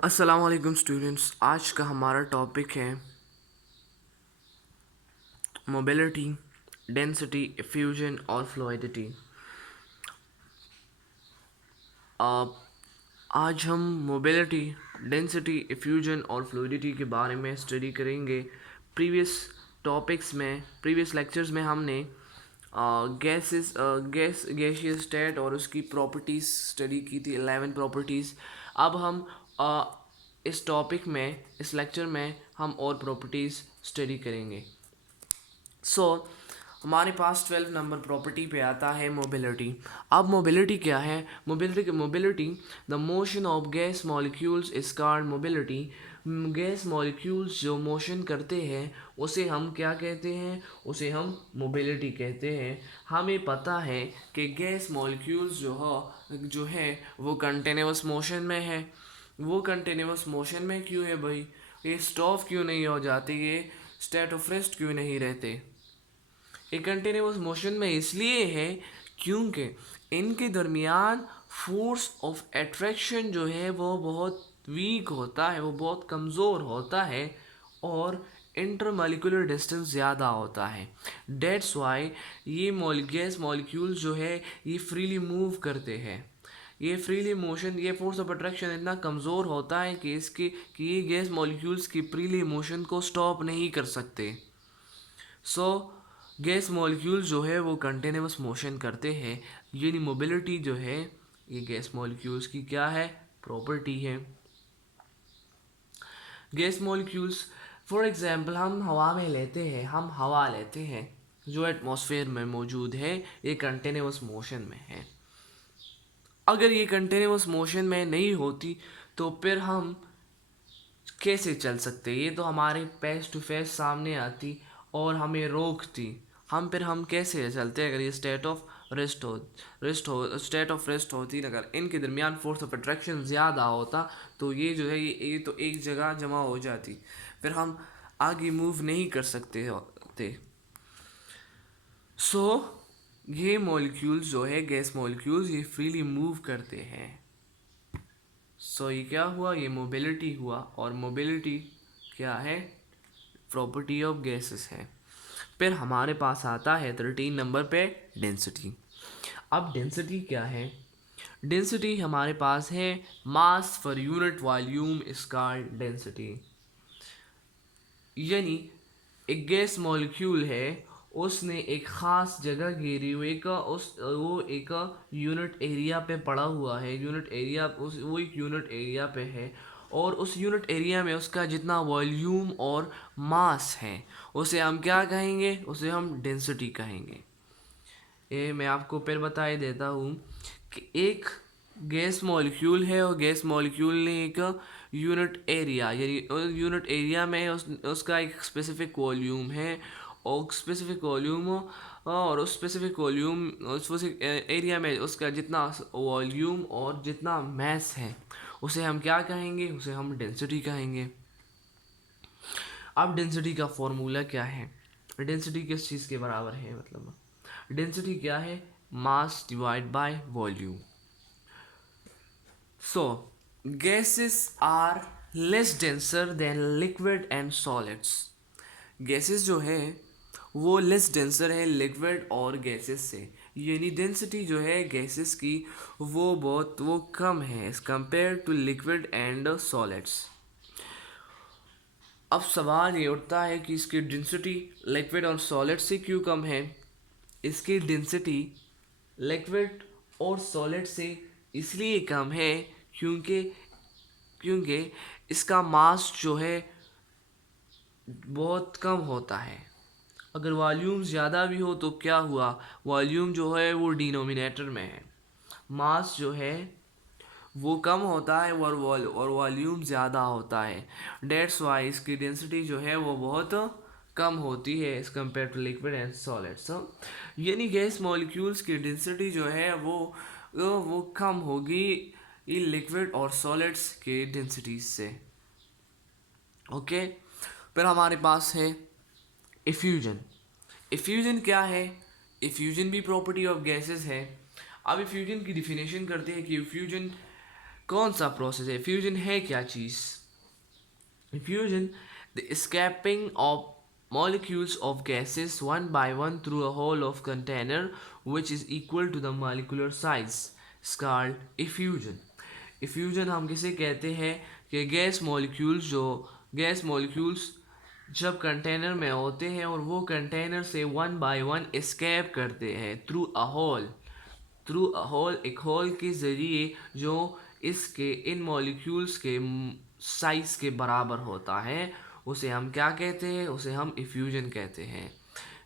अस्सलाम वालेकुम स्टूडेंट्स। आज का हमारा टॉपिक है मोबिलिटी, डेंसिटी, फ्यूजन और फ्लूइडिटी। आज हम मोबिलिटी, डेंसिटी, फ्यूजन और फ्लूइडिटी के बारे में स्टडी करेंगे। प्रीवियस लेक्चर्स में हमने गैसियस स्टेट और उसकी प्रॉपर्टीज़ स्टडी की थी, 11 प्रॉपर्टीज़। अब हम इस टॉपिक में, इस लेक्चर में हम और प्रॉपर्टीज़ स्टडी करेंगे। हमारे पास 12 नंबर प्रॉपर्टी पे आता है मोबिलिटी। अब मोबिलिटी क्या है? Mobility the motion of gas molecules is called mobility. Gas molecules जो मोशन करते हैं उसे हम क्या कहते हैं? उसे हम मोबिलिटी कहते हैं। हमें पता है कि गैस मॉलिक्यूल्स जो है वो कंटिन्यूस मोशन में है। वो कंटिन्यूस मोशन में क्यों है भाई? ये स्टॉप क्यों नहीं हो जाते? ये स्टेट ऑफ रेस्ट क्यों नहीं रहते? ये कंटिन्यूस मोशन में इसलिए है क्योंकि इनके दरमियान फोर्स ऑफ अट्रैक्शन जो है वो बहुत वीक होता है, वो बहुत कमज़ोर होता है और इंटरमॉलिक्यूलर डिस्टेंस ज़्यादा होता है। डेट्स वाई ये गैस मॉलिक्यूल जो है ये फ्रीली मूव करते हैं। ये फ्रीली मोशन, ये फोर्स ऑफ अट्रैक्शन इतना कमज़ोर होता है कि ये गैस मॉलिक्यूल्स की फ्रीली मोशन को स्टॉप नहीं कर सकते। गैस मॉलिक्यूल जो है वो कंटिन्यूस मोशन करते हैं। यानी मोबिलिटी जो है ये गैस मॉलिक्यूल्स की क्या है? प्रॉपर्टी है। गैस मॉलिक्यूल्स, फॉर एग्जांपल हम हवा लेते हैं जो एटमॉस्फेयर में मौजूद है, ये कंटिन्यूस मोशन में है। अगर ये कंटिन्यूस मोशन में नहीं होती तो फिर हम कैसे चल सकते? ये तो हमारे फेस टू फेस सामने आती और हमें रोकती। हम कैसे चलते अगर ये स्टेट ऑफ रेस्ट होती? अगर इनके दरमियान फोर्स ऑफ अट्रैक्शन ज़्यादा होता तो ये जो है ये तो एक जगह जमा हो जाती, फिर हम आगे मूव नहीं कर सकते होते। सो ये मॉलिक्यूल्स जो है, गैस मॉलिक्यूल्स, ये फ्रीली मूव करते हैं। ये क्या हुआ? ये मोबिलिटी हुआ। और मोबिलिटी क्या है? प्रॉपर्टी ऑफ गैसेस है। फिर हमारे पास आता है 13 नंबर पे डेंसिटी। अब डेंसिटी क्या है? डेंसिटी हमारे पास है mass for unit volume is called density. यानी एक गैस मॉलिक्यूल है, उसने एक ख़ास जगह घेरी हुई का वो एक यूनिट एरिया पे पड़ा हुआ है। वो एक यूनिट एरिया पे है और उस यूनिट एरिया में उसका जितना वॉल्यूम और मास है उसे हम क्या कहेंगे? उसे हम डेंसिटी कहेंगे। ये मैं आपको फिर बता ही देता हूँ कि एक गैस मॉलिक्यूल है और गैस मॉलिक्यूल ने एक यूनिट एरिया में उसका एक स्पेसिफिक वॉल्यूम है और स्पेसिफिक वॉल्यूम और उस स्पेसिफिक वॉल्यूम उस एरिया में उसका जितना वॉल्यूम और जितना मैस है उसे हम क्या कहेंगे? उसे हम डेंसिटी कहेंगे। अब डेंसिटी का फॉर्मूला क्या है? डेंसिटी किस चीज़ के बराबर है? मतलब डेंसिटी क्या है? Mass divide by volume. So gases are less denser than liquid and solids. Gases जो है वो लेस डेंसर है लिक्विड और गैसेस से। यानी डेंसिटी जो है गैसेस की वो कम है as compare to liquid and solids. अब सवाल ये उठता है कि इसकी डेंसिटी लिक्विड और सॉलिड से क्यों कम है? इसकी डेंसिटी लिक्विड और सॉलिड से इसलिए कम है क्योंकि क्योंकि इसका मास जो है बहुत कम होता है। अगर वॉल्यूम ज़्यादा भी हो तो क्या हुआ? वॉल्यूम जो है वो डिनोमिनेटर में है, मास जो है वो कम होता है और वॉल्यूम ज़्यादा होता है। डेट्स वाई इसकी डेंसिटी जो है वो बहुत कम होती है as compare to liquid and solids. यानी गैस मॉलिक्यूल्स की डेंसिटी जो है वो कम होगी इन लिक्विड और सॉलिड्स के डेंसिटीज से। ओके, फिर हमारे पास है इफ्यूजन। इफ्यूजन क्या है? इफ्यूजन भी प्रॉपर्टी ऑफ गैसेस है। अब इफ्यूजन की डिफिनेशन करते हैं कि इफ्यूजन कौन सा प्रोसेस है? फ्यूजन है क्या चीज़? Fusion, the escaping of molecules of gases one by one through a hole of container which is equal to the molecular size is called effusion. effusion हम किसे कहते हैं कि गैस मॉलिक्यूल्स जब कंटेनर में होते हैं और वो कंटेनर से वन बाय वन एस्केप करते हैं थ्रू अ होल, एक होल के ज़रिए जो इसके इन मॉलिक्यूल्स के साइज के बराबर होता है, उसे हम क्या कहते हैं? उसे हम इफ्यूजन कहते हैं।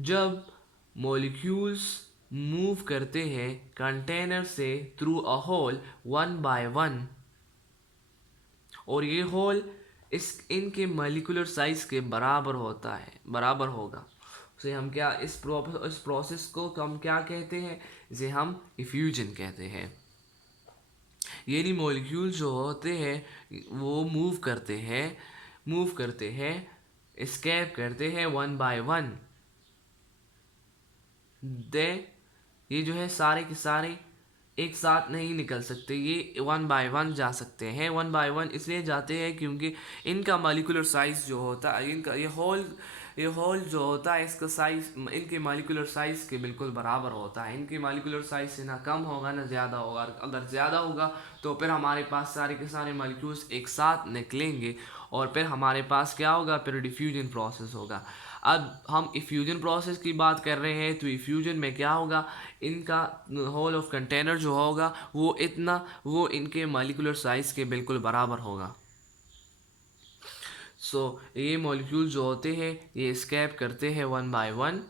जब मॉलिक्यूल्स मूव करते हैं कंटेनर से through a hole one by one, और ये होल इस इनके मॉलिक्यूलर साइज के बराबर होगा, उसे हम क्या इस प्रोसेस को हम क्या कहते हैं? इसे हम इफ्यूजन कहते हैं। यानी मॉलिक्यूल जो होते हैं वो मूव करते हैं, एस्केप करते हैं वन बाय वन। दे ये जो है सारे के सारे एक साथ नहीं निकल सकते, ये वन बाय वन जा सकते हैं। वन बाय वन इसलिए जाते हैं क्योंकि इनका मॉलिक्यूलर साइज जो होता है, इनका ये होल जो होता है इसका साइज इनके मॉलिक्यूलर साइज के बिल्कुल बराबर होता है। इनके मॉलिक्यूलर साइज से ना कम होगा ना ज़्यादा होगा। अगर ज़्यादा होगा तो फिर हमारे पास सारे के सारे मॉलिक्यूल्स एक साथ निकलेंगे और फिर हमारे पास क्या होगा? फिर डिफ्यूजन प्रोसेस होगा। अब हम इफ्यूजन प्रोसेस की बात कर रहे हैं तो इफ्यूजन में क्या होगा? इनका होल ऑफ कंटेनर जो होगा वो इनके मॉलिक्यूलर साइज के बिल्कुल बराबर होगा। ये मॉलिक्यूल जो होते हैं ये एस्केप करते हैं वन बाय वन,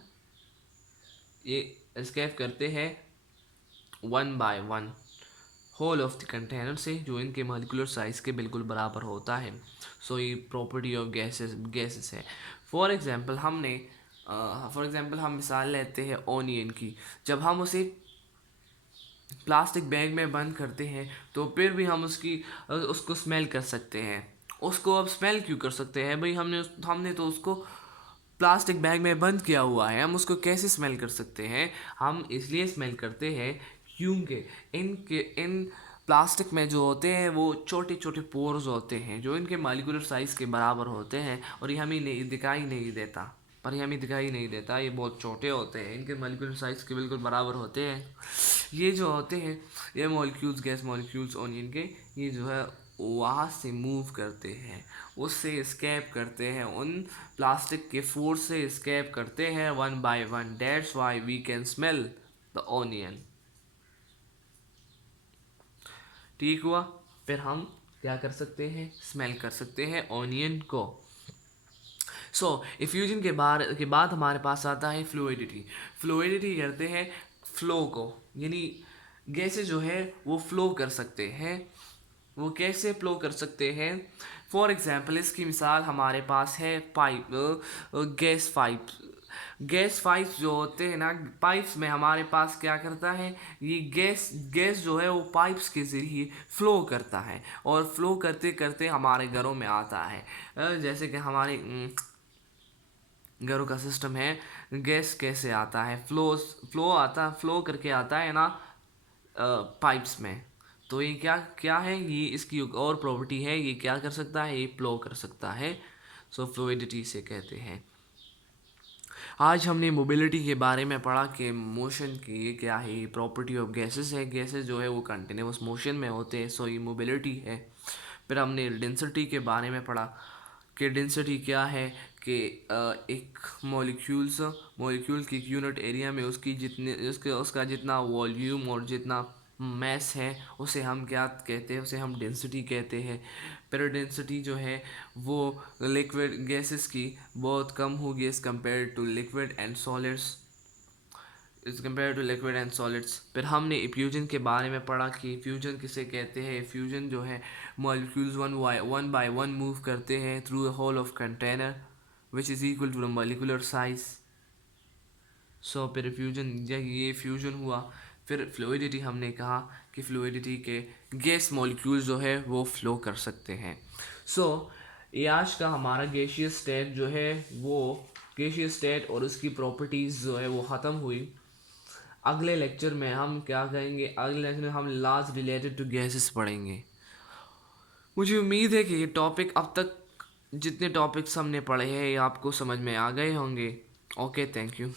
ये एस्केप करते हैं one by one hole of the container से जो इनके मॉलिक्यूलर साइज के बिल्कुल बराबर होता है। ये प्रॉपर्टी ऑफ गैसेस है। फॉर एग्जांपल हम मिसाल लेते हैं ओनियन की। जब हम उसे प्लास्टिक बैग में बंद करते हैं तो फिर भी हम उसको स्मेल कर सकते हैं। उसको अब स्मेल क्यों कर सकते हैं भाई? हमने तो उसको प्लास्टिक बैग में बंद किया हुआ है, हम उसको कैसे स्मेल कर सकते हैं? हम इसलिए स्मेल करते हैं क्योंकि इन प्लास्टिक में जो होते हैं वो छोटे छोटे पोर्स होते हैं जो इनके मॉलिक्यूलर साइज़ के बराबर होते हैं, और ये हमें दिखाई नहीं देता। ये बहुत छोटे होते हैं, इनके मॉलिक्यूलर साइज़ के बिल्कुल बराबर होते हैं। ये जो होते हैं ये मॉलिक्यूल्स, गैस मॉलिक्यूल्स ओनियन के, ये जो है वहाँ से मूव करते हैं, उससे एस्केप करते हैं, उन प्लास्टिक के फोर्स से एस्केप करते हैं one by one. That's why we can smell the onion. ठीक हुआ? फिर हम क्या कर सकते हैं? स्मेल कर सकते हैं ओनियन को। इफ्यूजन के बाद हमारे पास आता है फ्लूइडिटी करते हैं फ्लो को, यानी गैसेस जो है वो फ्लो कर सकते हैं। वो कैसे फ्लो कर सकते हैं? फॉर एग्जांपल इसकी मिसाल हमारे पास है गैस पाइप्स जो होते हैं ना, पाइप्स में हमारे पास क्या करता है? ये गैस जो है वो पाइप्स के ज़रिए फ्लो करता है, और फ्लो करते करते हमारे घरों में आता है। जैसे कि हमारे घरों का सिस्टम है, गैस कैसे आता है? फ्लो करके आता है ना पाइप्स में। तो ये क्या क्या है? ये इसकी और प्रॉपर्टी है, ये क्या कर सकता है? ये फ्लो कर सकता है। फ्लूइडिटी से कहते हैं। आज हमने मोबिलिटी के बारे में पढ़ा कि मोशन की ये क्या है, ये प्रॉपर्टी ऑफ गैसेस है। गैसेस जो है वो कंटिन्यूस मोशन में होते हैं, ये मोबिलिटी है। फिर हमने डेंसिटी के बारे में पढ़ा कि डेंसिटी क्या है, कि एक मॉलिक्यूल की यूनिट एरिया में उसका जितना वॉल्यूम और जितना मैस है उसे हम क्या कहते हैं? उसे हम डेंसिटी कहते हैं। फिर डेंसिटी जो है वो लिक्विड गैसेस की बहुत कम होगी as compare to liquid and solids. फिर हमने इफ्यूजन के बारे में पढ़ा कि इफ्यूजन किसे कहते हैं। इफ्यूजन जो है molecules one by one move करते हैं through the hole of container which is equal to the molecular size. फिर ये फ्यूजन हुआ। फिर फ्लूइडिटी हमने कहा कि फ्लूइडिटी के गैस मॉलिक्यूल्स जो है वो फ्लो कर सकते हैं। ये आज का हमारा गैसियस स्टेट जो है वो गैसियस स्टेट और उसकी प्रॉपर्टीज़ जो है वो ख़त्म हुई। अगले लेक्चर में हम क्या करेंगे? अगले लेक्चर में हम लॉज रिलेटेड टू गैसेस पढ़ेंगे। मुझे उम्मीद है कि ये टॉपिक अब तक जितने टॉपिक्स हमने पढ़े हैं ये आपको समझ में आ गए होंगे। Okay, thank you.